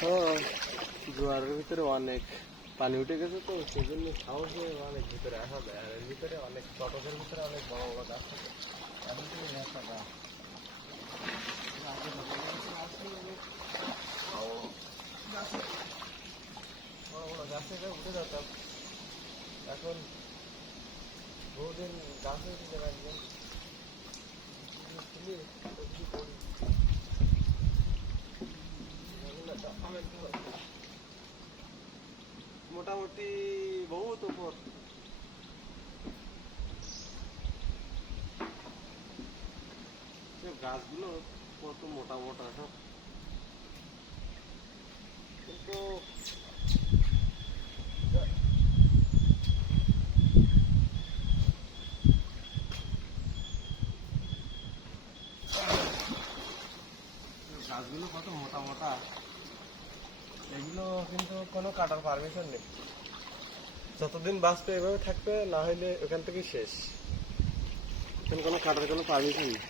হ্যাঁ, জোয়ারের ভিতরে অনেক পানি উঠে গেছে, তো সেই জন্য সাহসে অনেক ভিতরে আসা যায়। আর এর ভিতরে অনেক চটকের ভিতরে অনেক বড় বড় গাছ থাকে। এখন থেকে নেশা গাছ বড় বড় গাছ থেকে উঠে যেতাম। এখন বহুদিন গাছে উঠে রাখবেন মোটামুটি বহুত উপর। গাছগুলো কত মোটা মোটা সব, কিন্তু গাছগুলো কত মোটা মোটা, এগুলো কিন্তু কোনো কাটার পারমিশন নেই। যতদিন বাঁচবে এভাবে থাকবে, না হলে ওখান থেকে শেষ। এখানে কোনো কাটার কোনো পারমিশন নেই।